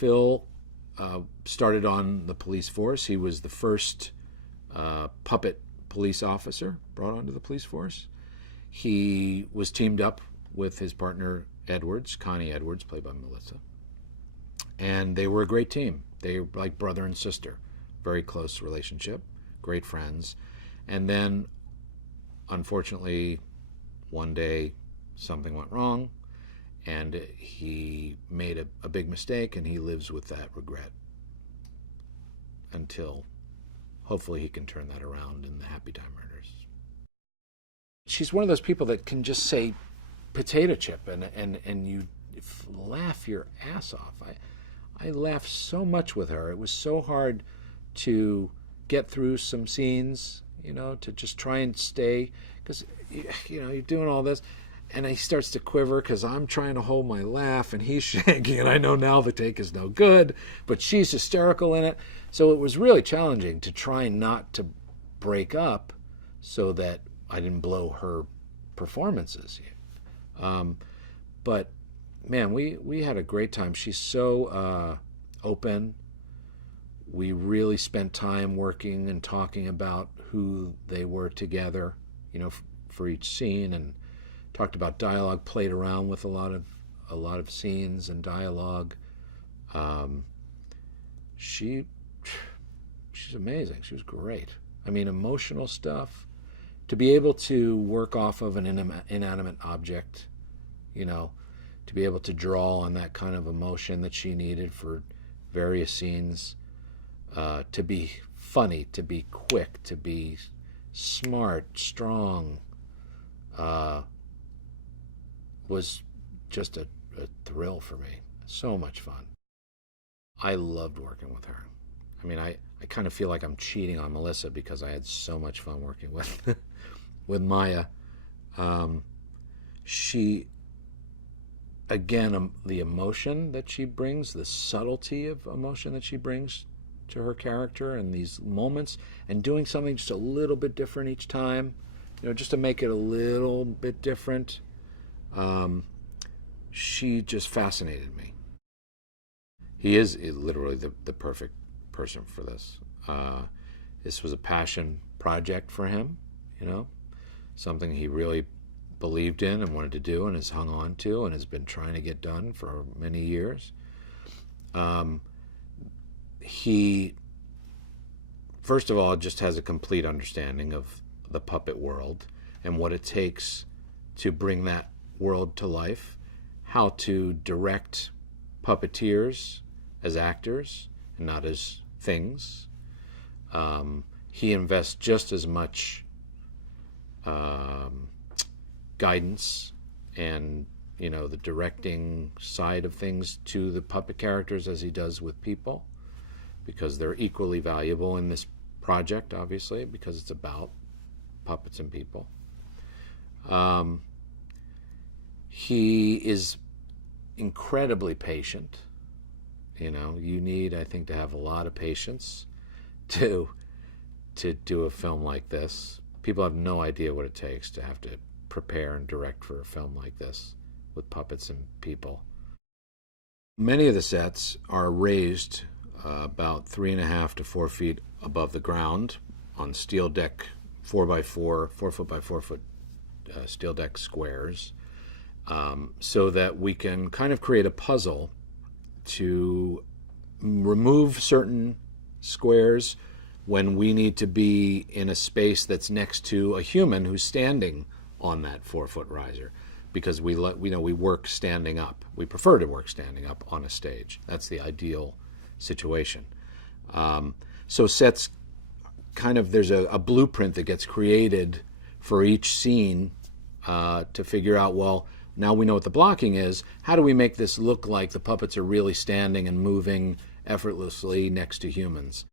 Phil started on the police force. He was the first puppet police officer brought onto the police force. He was teamed up with his partner Edwards, Connie Edwards, played by Melissa. And they were a great team. They were like brother and sister, very close relationship, great friends. And then, unfortunately, one day something went wrong, and he made a big mistake, and he lives with that regret until hopefully he can turn that around in the Happytime Murders. She's one of those people that can just say potato chip, and you laugh your ass off. I laughed so much with her. It was so hard to get through some scenes, you know, to just try and stay, because, you know, you're doing all this, and he starts to quiver because I'm trying to hold my laugh, and he's shaking, and I know now the take is no good, but she's hysterical in it. So it was really challenging to try not to break up so that I didn't blow her performances. But man, we had a great time. She's so open. We really spent time working and talking about who they were together, you know, for each scene, and talked about dialogue, played around with a lot of scenes and dialogue. She's amazing. She was great. I mean, emotional stuff. To be able to work off of an inanimate object, you know, to be able to draw on that kind of emotion that she needed for various scenes, to be funny, to be quick, to be smart, strong, was just a thrill for me. So much fun. I loved working with her. I mean, I kind of feel like I'm cheating on Melissa because I had so much fun working with with Maya. She, again, the emotion that she brings, the subtlety of emotion that she brings to her character, and these moments, and doing something just a little bit different each time, you know, just to make it a little bit different. She just fascinated me. He is literally the perfect person for this. This was a passion project for him, you know, something he really believed in and wanted to do and has hung on to and has been trying to get done for many years. He, first of all, just has a complete understanding of the puppet world and what it takes to bring that world to life, how to direct puppeteers as actors and not as things. He invests just as much guidance and, you know, the directing side of things to the puppet characters as he does with people, because they're equally valuable in this project, obviously, because it's about puppets and people. He is incredibly patient. You know, you need, I think, to have a lot of patience to do a film like this. People have no idea what it takes to have to prepare and direct for a film like this with puppets and people. Many of the sets are raised about 3.5 to 4 feet above the ground on steel deck 4x4, 4 foot by 4 foot steel deck squares, so that we can kind of create a puzzle to remove certain squares when we need to be in a space that's next to a human who's standing on that 4-foot riser, because we work standing up. We prefer to work standing up on a stage. That's the ideal situation. So sets kind of, there's a blueprint that gets created for each scene to figure out, well, now we know what the blocking is. How do we make this look like the puppets are really standing and moving effortlessly next to humans?